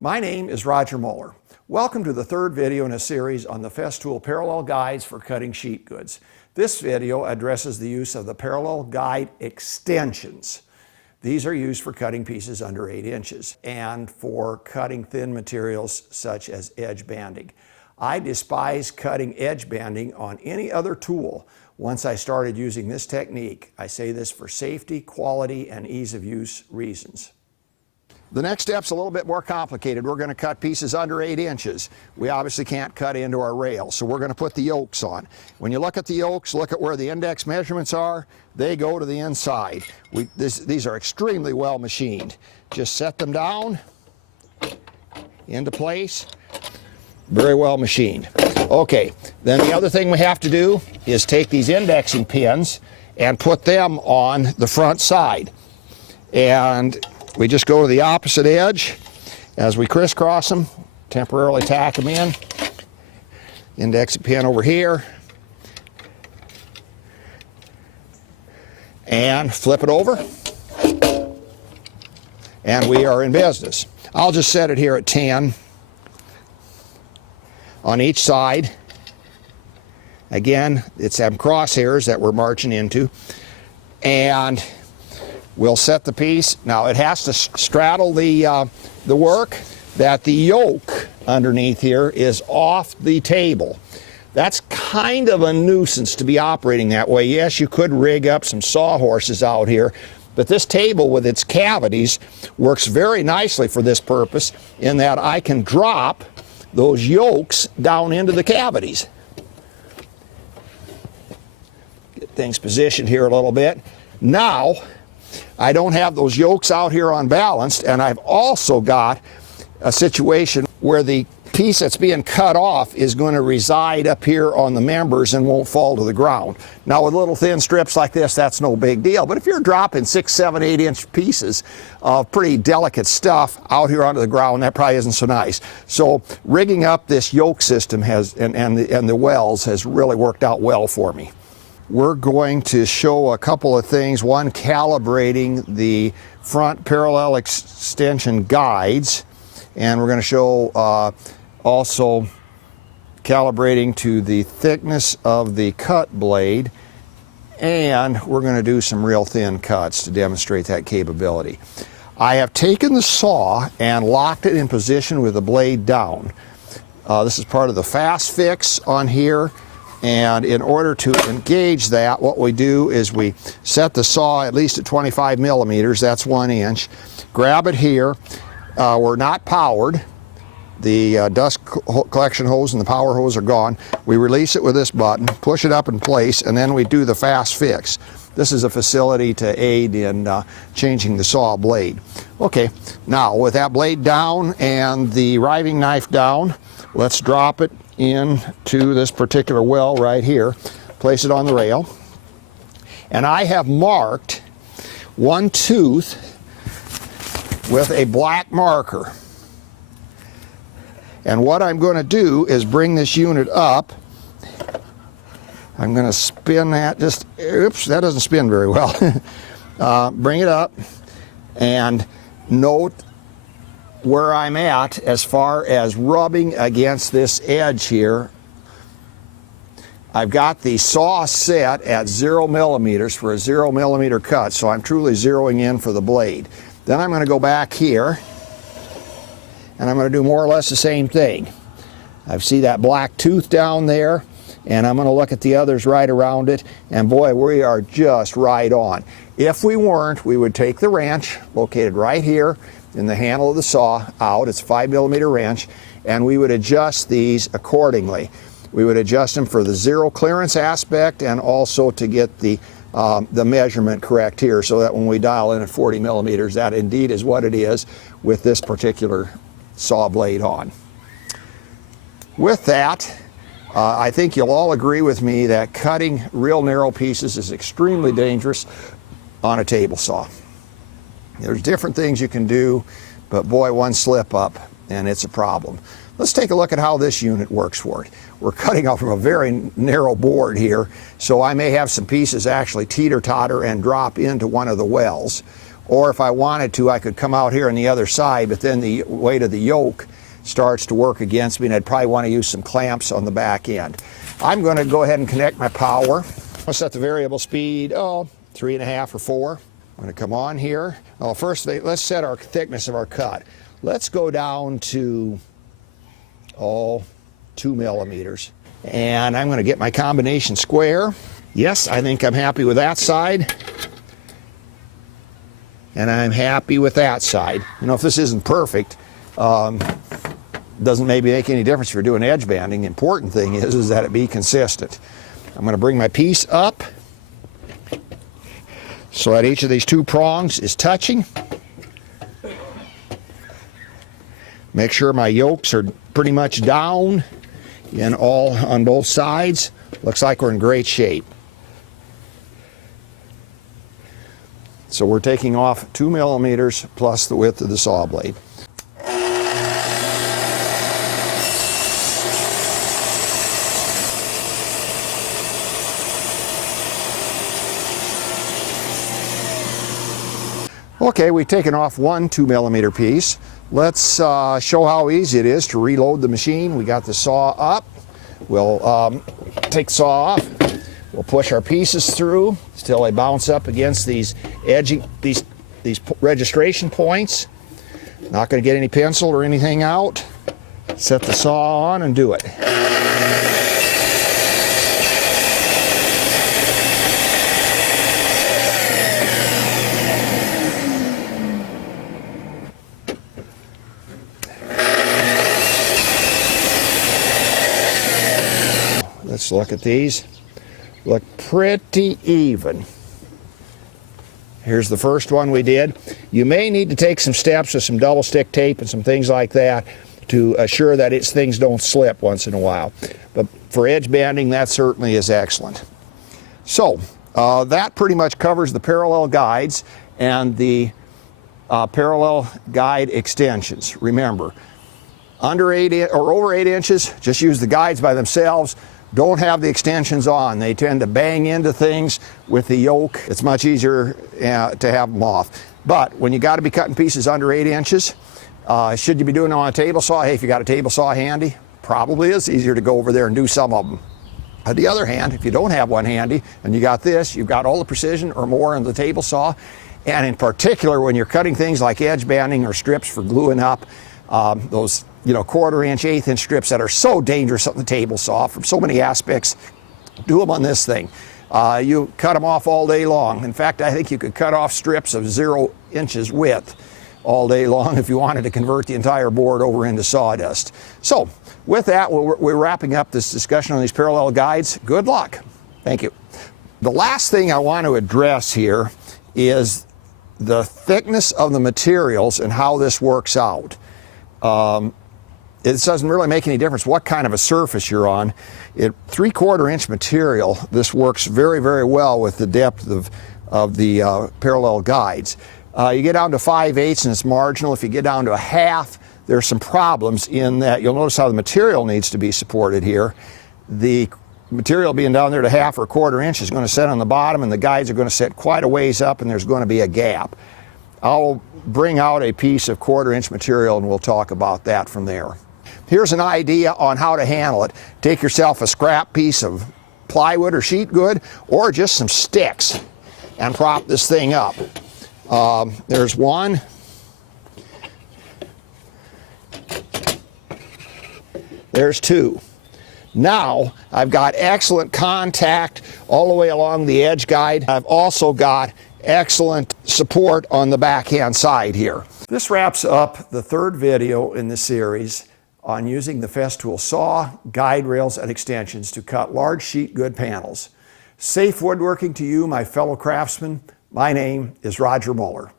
My name is Roger Moeller. Welcome to the third video in a series on the Festool parallel guides for cutting sheet goods. This video addresses the use of the parallel guide extensions. These are used for cutting pieces under 8 inches and for cutting thin materials such as edge banding. I despise cutting edge banding on any other tool once I started using this technique. I say this for safety, quality, and ease of use reasons. The next step's a little bit more complicated. We're going to cut pieces under 8 inches. We obviously can't cut into our rail, so we're going to put the yokes on. When you look at the yokes, look at where the index measurements are. They go to the inside. These are extremely well machined. Just set them down into place. Very well machined. Okay, then the other thing we have to do is take these indexing pins and put them on the front side. And we just go to the opposite edge as we crisscross them, temporarily tack them in. Indexing pin over here. And flip it over. And we are in business. I'll just set it here at 10 on each side. Again, it's them crosshairs that we're marching into. And we'll set the piece. Now it has to straddle the work, that the yoke underneath here is off the table. That's kind of a nuisance to be operating that way. Yes, you could rig up some sawhorses out here, but this table with its cavities works very nicely for this purpose in that I can drop those yokes down into the cavities. Get things positioned here a little bit. Now, I don't have those yokes out here unbalanced, and I've also got a situation where the piece that's being cut off is going to reside up here on the members and won't fall to the ground. Now with little thin strips like this, that's no big deal, but if you're dropping 6, 7, 8 inch pieces of pretty delicate stuff out here onto the ground, that probably isn't so nice. So rigging up this yoke system and the wells has really worked out well for me. We're going to show a couple of things. One, calibrating the front parallel extension guides, and we're going to show also calibrating to the thickness of the cut blade, and we're going to do some real thin cuts to demonstrate that capability. I have taken the saw and locked it in position with the blade down. This is part of the fast fix on here. And in order to engage that, what we do is we set the saw at least at 25 millimeters, that's 1 inch. Grab it here. We're not powered. The dust collection hose and the power hose are gone. We release it with this button, push it up in place, and then we do the fast fix. This is a facility to aid in changing the saw blade. Okay, now with that blade down and the riving knife down, let's drop it into this particular well right here, place it on the rail, and I have marked one tooth with a black marker. And what I'm going to do is bring this unit up. I'm going to spin that, oops, that doesn't spin very well. Bring it up and note where I'm at as far as rubbing against this edge here. I've got the saw set at 0 millimeters for a 0 millimeter cut, so I'm truly zeroing in for the blade. Then I'm going to go back here and I'm going to do more or less the same thing. I see that black tooth down there, and I'm going to look at the others right around it, and boy, we are just right on. If we weren't, we would take the wrench located right here in the handle of the saw out. It's a 5 millimeter wrench, and we would adjust these accordingly. We would adjust them for the zero clearance aspect and also to get the measurement correct here, so that when we dial in at 40 millimeters, that indeed is what it is with this particular saw blade on. With that, I think you'll all agree with me that cutting real narrow pieces is extremely dangerous on a table saw. There's different things you can do, but boy, one slip up and it's a problem. Let's take a look at how this unit works for it. We're cutting off from a very narrow board here, so I may have some pieces actually teeter-totter and drop into one of the wells. Or if I wanted to, I could come out here on the other side, but then the weight of the yoke starts to work against me, and I'd probably want to use some clamps on the back end. I'm going to go ahead and connect my power. I'll set the variable speed, 3.5 or 4. I'm going to come on here. Well, first, let's set our thickness of our cut. Let's go down to, 2 millimeters. And I'm going to get my combination square. Yes, I think I'm happy with that side. And I'm happy with that side. You know, if this isn't perfect, doesn't maybe make any difference if you're doing edge banding. The important thing is that it be consistent. I'm going to bring my piece up so that each of these 2 prongs is touching. Make sure my yokes are pretty much down on both sides. Looks like we're in great shape. So we're taking off 2 millimeters plus the width of the saw blade. Okay, we've taken off one 2 millimeter piece. Let's show how easy it is to reload the machine. We got the saw up. We'll take the saw off. We'll push our pieces through till they bounce up against these registration points. Not going to get any pencil or anything out. Set the saw on and do it. Let's look at these. Look pretty even. Here's the first one we did. You may need to take some steps with some double stick tape and some things like that to assure that things don't slip once in a while. But for edge banding, that certainly is excellent. So that pretty much covers the parallel guides and the parallel guide extensions. Remember, under 8 or over 8 inches, just use the guides by themselves. Don't have the extensions on. They tend to bang into things with the yoke. It's much easier to have them off. But when you got to be cutting pieces under 8 inches, should you be doing it on a table saw? Hey, if you got a table saw handy, probably is easier to go over there and do some of them. On the other hand, if you don't have one handy and you got this, you've got all the precision or more in the table saw. And in particular, when you're cutting things like edge banding or strips for gluing up, those 1/4 inch, 1/8 inch strips that are so dangerous on the table saw from so many aspects, do them on this thing. You cut them off all day long. In fact, I think you could cut off strips of 0 inches width all day long if you wanted to convert the entire board over into sawdust. So with that, we're wrapping up this discussion on these parallel guides. Good luck. Thank you. The last thing I want to address here is the thickness of the materials and how this works out. It doesn't really make any difference what kind of a surface you're on. 3/4 inch material, this works very, very well with the depth of the parallel guides. You get down to 5/8 and it's marginal. If you get down to 1/2, there's some problems in that you'll notice how the material needs to be supported here. The material being down there to 1/2 or 1/4 inch is going to set on the bottom, and the guides are going to set quite a ways up, and there's going to be a gap. I'll bring out a piece of 1/4 inch material and we'll talk about that from there. Here's an idea on how to handle it. Take yourself a scrap piece of plywood or sheet good, or just some sticks, and prop this thing up. There's one. There's two. Now I've got excellent contact all the way along the edge guide. I've also got excellent support on the backhand side here. This wraps up the 3rd video in the series on using the Festool saw, guide rails, and extensions to cut large sheet good panels. Safe woodworking to you, my fellow craftsmen. My name is Roger Muller.